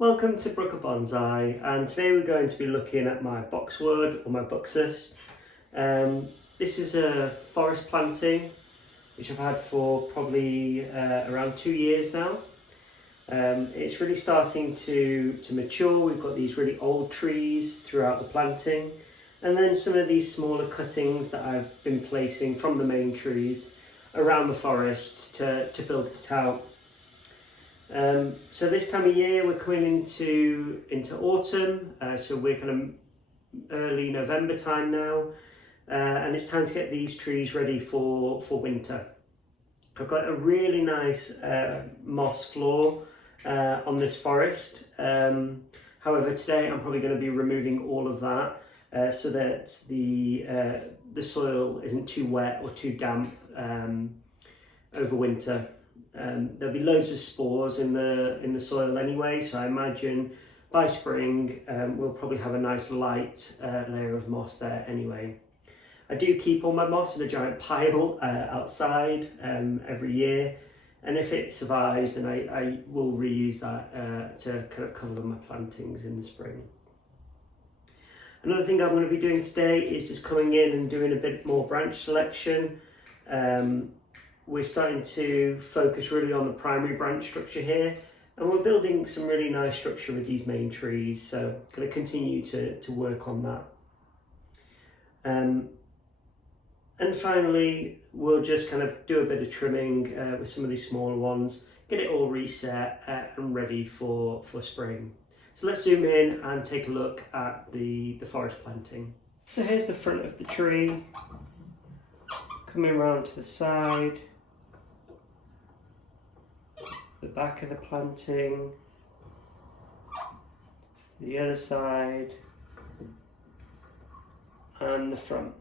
Welcome to Brooker Bonsai, and today we're going to be looking at my boxwood or my buxus. This is a forest planting which I've had for probably around 2 years now. It's really starting to mature. We've got these really old trees throughout the planting, and then some of these smaller cuttings that I've been placing from the main trees around the forest to build it out. So this time of year we're coming into autumn, so we're kind of early November time now, and it's time to get these trees ready for winter. I've got a really nice moss floor on this forest. However, today I'm probably going to be removing all of that so that the soil isn't too wet or too damp over winter. There'll be loads of spores in the soil anyway, so I imagine by spring we'll probably have a nice light layer of moss there anyway. I do keep all my moss in a giant pile outside every year, and if it survives then I will reuse that to kind of cover my plantings in the spring. Another thing I'm going to be doing today is just coming in and doing a bit more branch selection. We're starting to focus really on the primary branch structure here, and we're building some really nice structure with these main trees, so I'm going to continue to work on that. And finally, we'll just kind of do a bit of trimming with some of these smaller ones, get it all reset and ready for spring. So let's zoom in and take a look at the forest planting. So here's the front of the tree, coming around to the side, the back of the planting, the other side, and the front.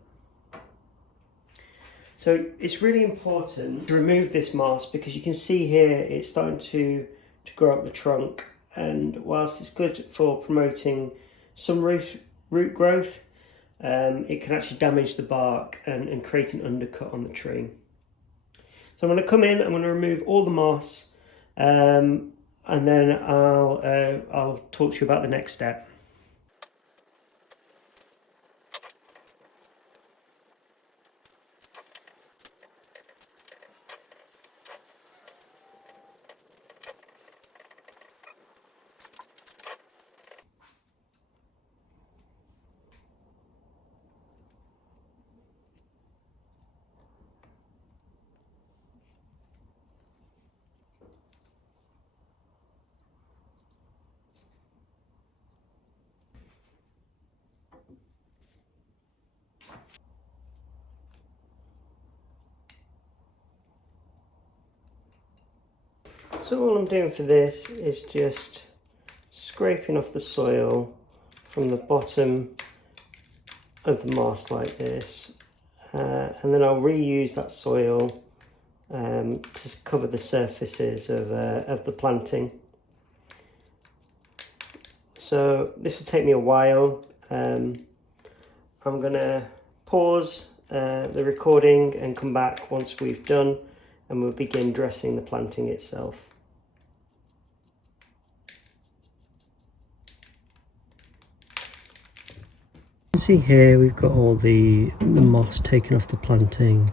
So it's really important to remove this moss because you can see here it's starting to grow up the trunk, and whilst it's good for promoting some root growth, it can actually damage the bark and create an undercut on the tree. So I'm going to come in, I'm going to remove all the moss, and then I'll talk to you about the next step. So all I'm doing for this is just scraping off the soil from the bottom of the moss like this, and then I'll reuse that soil to cover the surfaces of the planting. So this will take me a while. I'm going to pause the recording and come back once we've done, and we'll begin dressing the planting itself. See here we've got all the moss taken off the planting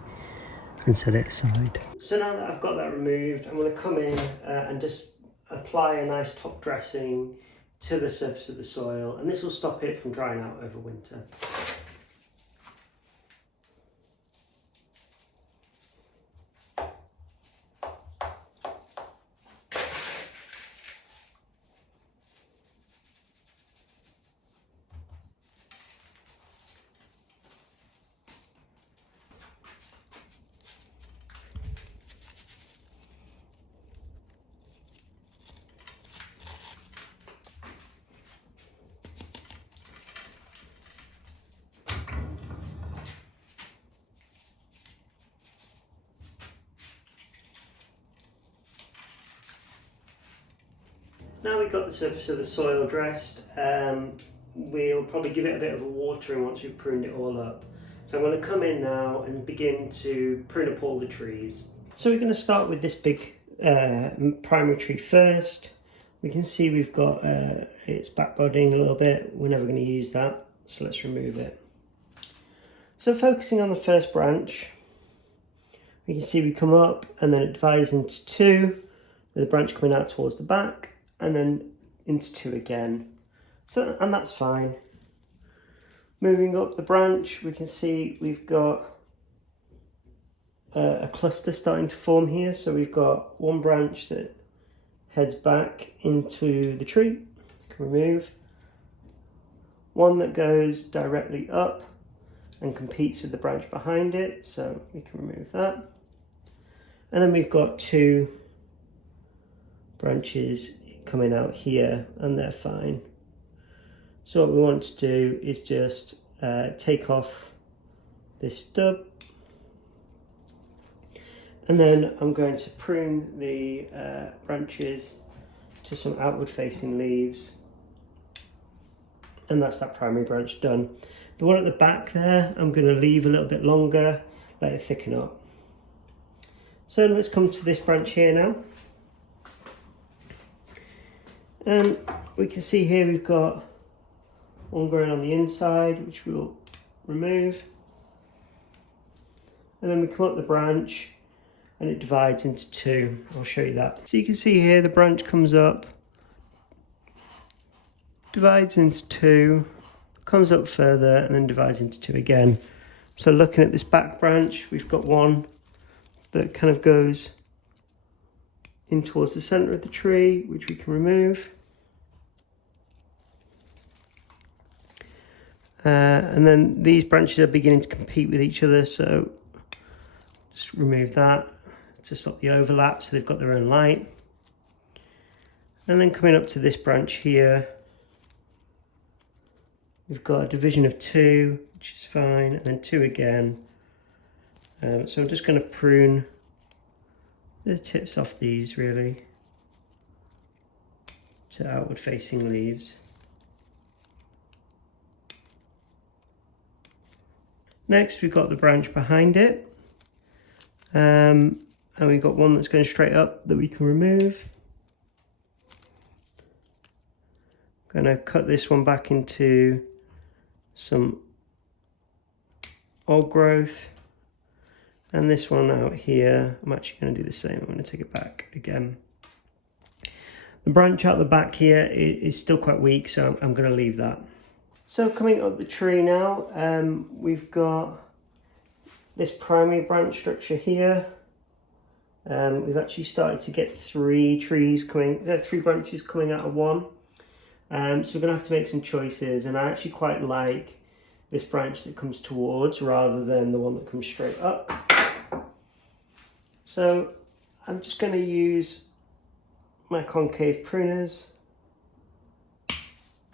and set it aside. So now that I've got that removed, I'm going to come in and just apply a nice top dressing to the surface of the soil, and this will stop it from drying out over winter. Now we've got the surface of the soil dressed, we'll probably give it a bit of a watering once we've pruned it all up. So I'm going to come in now and begin to prune up all the trees. So we're going to start with this big primary tree first. We can see we've got it's backbudding a little bit. We're never going to use that, so let's remove it. So focusing on the first branch, we can see we come up and then it divides into two, with a branch coming out towards the back and then into two again. So, and that's fine. Moving up the branch, we can see we've got a cluster starting to form here. So we've got one branch that heads back into the tree, can remove. One that goes directly up and competes with the branch behind it, so we can remove that. And then we've got two branches coming out here, and they're fine. So what we want to do is just take off this stub, and then I'm going to prune the branches to some outward facing leaves, and that's that primary branch done. The one at the back there, I'm going to leave a little bit longer, let it thicken up. So let's come to this branch here now. And we can see here we've got one growing on the inside, which we'll remove. And then we come up the branch and it divides into two. I'll show you that. So you can see here the branch comes up, divides into two, comes up further and then divides into two again. So looking at this back branch, we've got one that kind of goes in towards the center of the tree, which we can remove. And then these branches are beginning to compete with each other, so just remove that to stop the overlap so they've got their own light. And then coming up to this branch here, we've got a division of two, which is fine, and then two again. So I'm just going to prune the tips off these really to outward facing leaves. Next we've got the branch behind it, and we've got one that's going straight up that we can remove. I'm going to cut this one back into some old growth, and this one out here I'm actually going to do the same. I'm going to take it back again. The branch out the back here is still quite weak, so I'm going to leave that. So coming up the tree now, we've got this primary branch structure here. We've actually started to get three branches coming out of one. So we're going to have to make some choices, and I actually quite like this branch that comes towards rather than the one that comes straight up. So I'm just going to use my concave pruners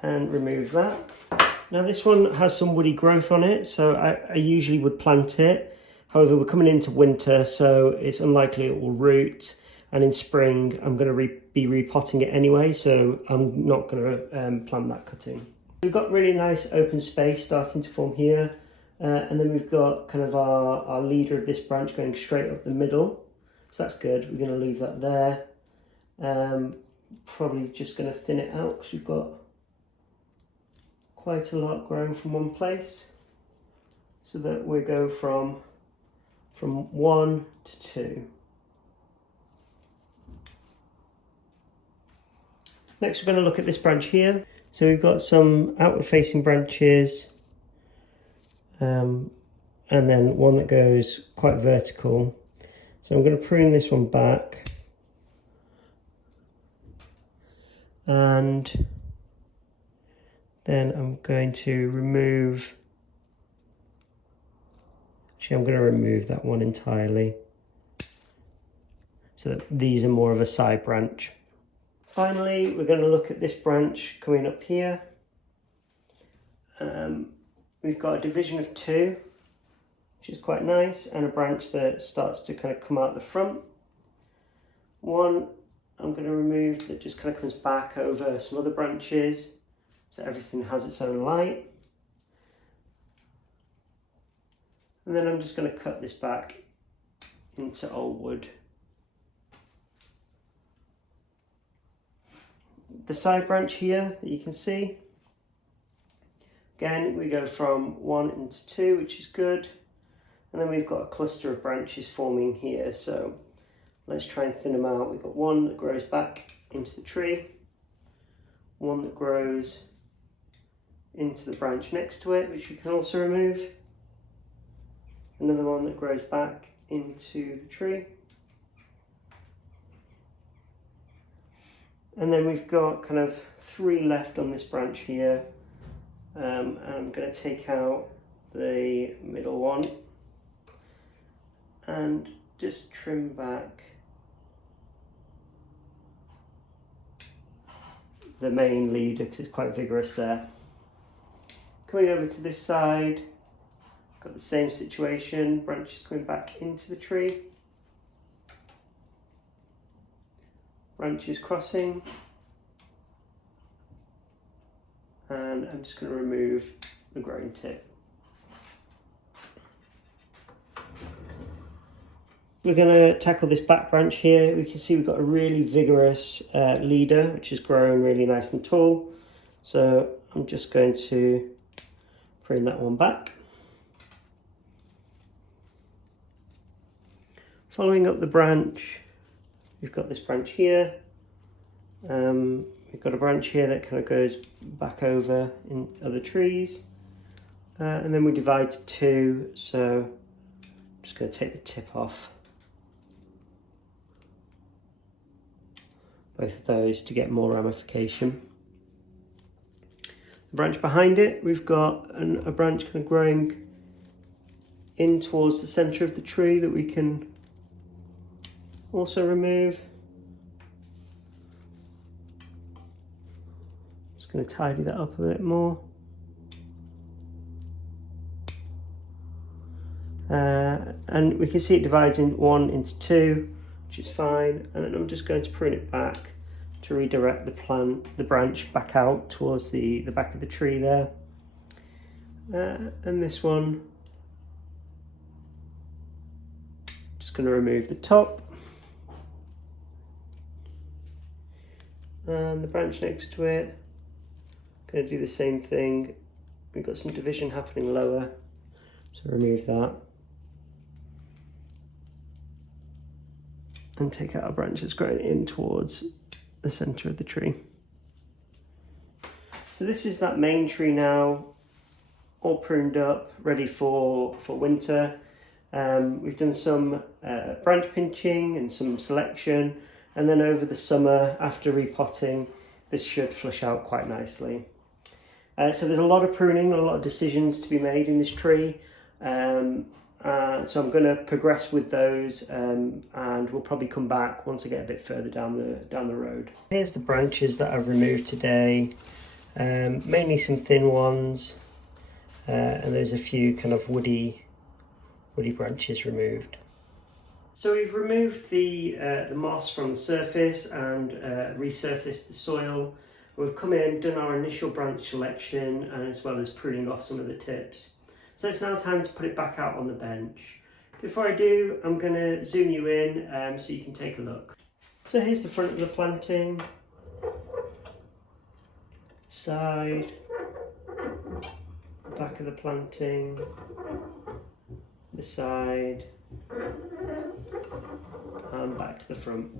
and remove that. Now this one has some woody growth on it, so I usually would plant it. However, we're coming into winter, so it's unlikely it will root. And in spring, I'm going to be repotting it anyway, so I'm not going to plant that cutting. We've got really nice open space starting to form here. And then we've got kind of our leader of this branch going straight up the middle. So that's good. We're going to leave that there. Probably just going to thin it out because we've got quite a lot growing from one place, so that we go from 1 to 2. Next we're going to look at this branch here. So we've got some outward facing branches, and then one that goes quite vertical. So I'm going to prune this one back, and then I'm going to remove, actually I'm going to remove that one entirely, so that these are more of a side branch. Finally, we're going to look at this branch coming up here. We've got a division of 2, which is quite nice, and a branch that starts to kind of come out the front. One I'm going to remove that just kind of comes back over some other branches, so everything has its own light. And then I'm just going to cut this back into old wood. the side branch here that you can see. Again, we go from 1 into 2, which is good. And then we've got a cluster of branches forming here. So let's try and thin them out. We've got one that grows back into the tree, one that grows into the branch next to it, which we can also remove. Another one that grows back into the tree. And then we've got kind of 3 left on this branch here. And I'm going to take out the middle one and just trim back the main leader because it's quite vigorous there. Coming over to this side, got the same situation, branches going back into the tree, branches crossing, and I'm just going to remove the growing tip. We're going to tackle this back branch here. We can see we've got a really vigorous leader, which is growing really nice and tall. So I'm just going to prune that one back. Following up the branch, we've got this branch here. We've got a branch here that kind of goes back over in other trees. And then we divide to 2, so I'm just going to take the tip off both of those to get more ramification. The branch behind it, we've got a branch kind of growing in towards the centre of the tree that we can also remove. Just going to tidy that up a bit more. And we can see it divides in 1 into 2, which is fine. And then I'm just going to prune it back to redirect the branch back out towards the back of the tree there. And this one, just going to remove the top. And the branch next to it, going to do the same thing. We've got some division happening lower, so remove that. And take out our branch that's growing in towards the centre of the tree. So this is that main tree now, all pruned up, ready for winter. We've done some branch pinching and some selection, and then over the summer, after repotting, this should flush out quite nicely. So there's a lot of pruning, a lot of decisions to be made in this tree. So I'm going to progress with those, and we'll probably come back once I get a bit further down the road. Here's the branches that I've removed today, mainly some thin ones, and there's a few kind of woody branches removed. So we've removed the moss from the surface and resurfaced the soil. We've come in, done our initial branch selection, and as well as pruning off some of the tips. So it's now time to put it back out on the bench. Before I do, I'm going to zoom you in so you can take a look. So here's the front of the planting, side, the back of the planting, the side, and back to the front.